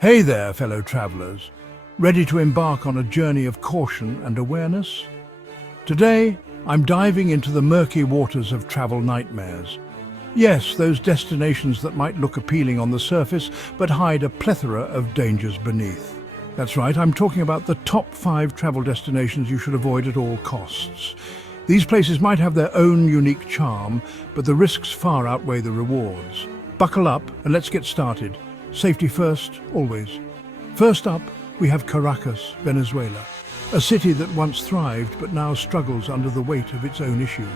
Hey there, fellow travelers. Ready to embark on a journey of caution and awareness? Today, I'm diving into the murky waters of travel nightmares. Yes, those destinations that might look appealing on the surface, but hide a plethora of dangers beneath. That's right, I'm talking about the top 5 travel destinations you should avoid at all costs. These places might have their own unique charm, but the risks far outweigh the rewards. Buckle up and let's get started. Safety first, always. First up, we have Caracas, Venezuela, a city that once thrived but now struggles under the weight of its own issues.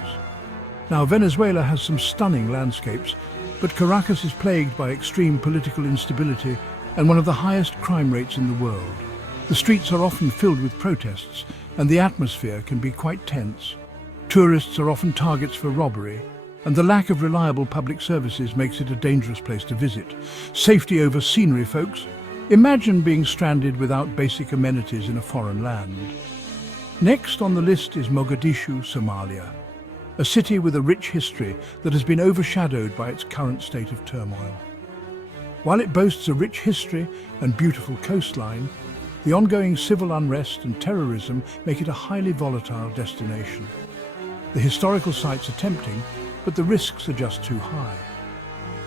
Now, Venezuela has some stunning landscapes, but Caracas is plagued by extreme political instability and one of the highest crime rates in the world. The streets are often filled with protests, and the atmosphere can be quite tense. Tourists are often targets for robbery, and the lack of reliable public services makes it a dangerous place to visit. Safety over scenery, folks. Imagine being stranded without basic amenities in a foreign land. Next on the list is Mogadishu, Somalia, a city with a rich history that has been overshadowed by its current state of turmoil. While it boasts a rich history and beautiful coastline, the ongoing civil unrest and terrorism make it a highly volatile destination. The historical sites are tempting, but the risks are just too high.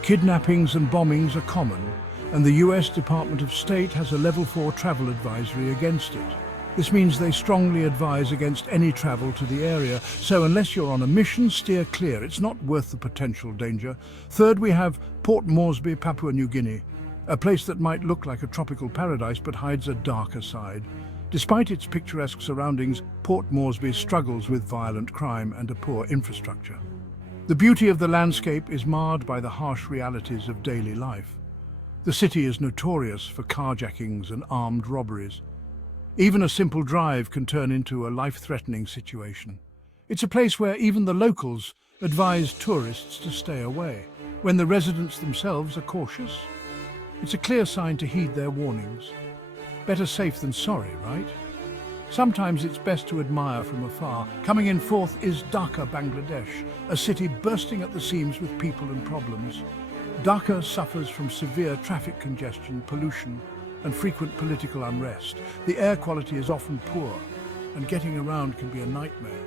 Kidnappings and bombings are common, and the US Department of State has a Level 4 travel advisory against it. This means they strongly advise against any travel to the area, so unless you're on a mission, steer clear. It's not worth the potential danger. Third, we have Port Moresby, Papua New Guinea, a place that might look like a tropical paradise but hides a darker side. Despite its picturesque surroundings, Port Moresby struggles with violent crime and a poor infrastructure. The beauty of the landscape is marred by the harsh realities of daily life. The city is notorious for carjackings and armed robberies. Even a simple drive can turn into a life-threatening situation. It's a place where even the locals advise tourists to stay away. When the residents themselves are cautious, it's a clear sign to heed their warnings. Better safe than sorry, right? Sometimes it's best to admire from afar. Coming in fourth is Dhaka, Bangladesh, a city bursting at the seams with people and problems. Dhaka suffers from severe traffic congestion, pollution, and frequent political unrest. The air quality is often poor, and getting around can be a nightmare.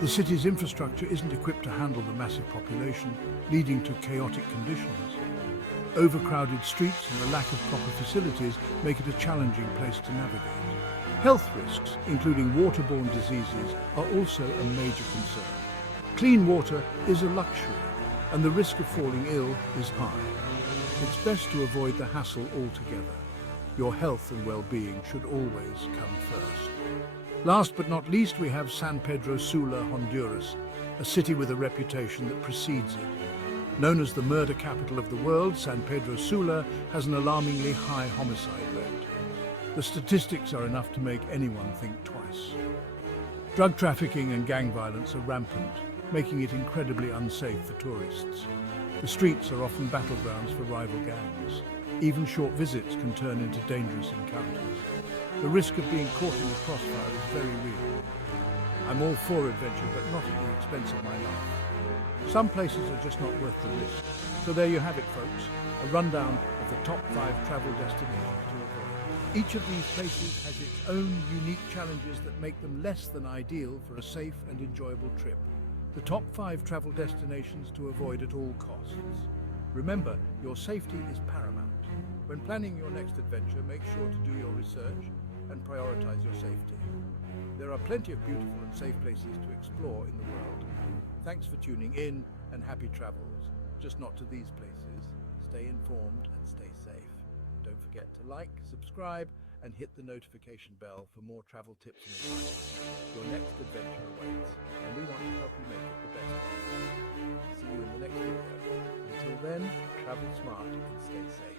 The city's infrastructure isn't equipped to handle the massive population, leading to chaotic conditions. Overcrowded streets and a lack of proper facilities make it a challenging place to navigate. Health risks, including waterborne diseases, are also a major concern. Clean water is a luxury, and the risk of falling ill is high. It's best to avoid the hassle altogether. Your health and well-being should always come first. Last but not least, we have San Pedro Sula, Honduras, a city with a reputation that precedes it. Known as the murder capital of the world, San Pedro Sula has an alarmingly high homicide rate. The statistics are enough to make anyone think twice. Drug trafficking and gang violence are rampant, making it incredibly unsafe for tourists. The streets are often battlegrounds for rival gangs. Even short visits can turn into dangerous encounters. The risk of being caught in the crossfire is very real. I'm all for adventure, but not at the expense of my life. Some places are just not worth the risk. So there you have it, folks, a rundown of the top 5 travel destinations to avoid. Each of these places has its own unique challenges that make them less than ideal for a safe and enjoyable trip. The top 5 travel destinations to avoid at all costs. Remember, your safety is paramount. When planning your next adventure, make sure to do your research and prioritize your safety. There are plenty of beautiful and safe places to explore in the world. Thanks for tuning in and happy travels. Just not to these places. Stay informed and stay safe. Don't forget to like, subscribe, and hit the notification bell for more travel tips and advice. Your next adventure awaits, and we want to help you make it the best one. See you in the next video. Until then, travel smart and stay safe.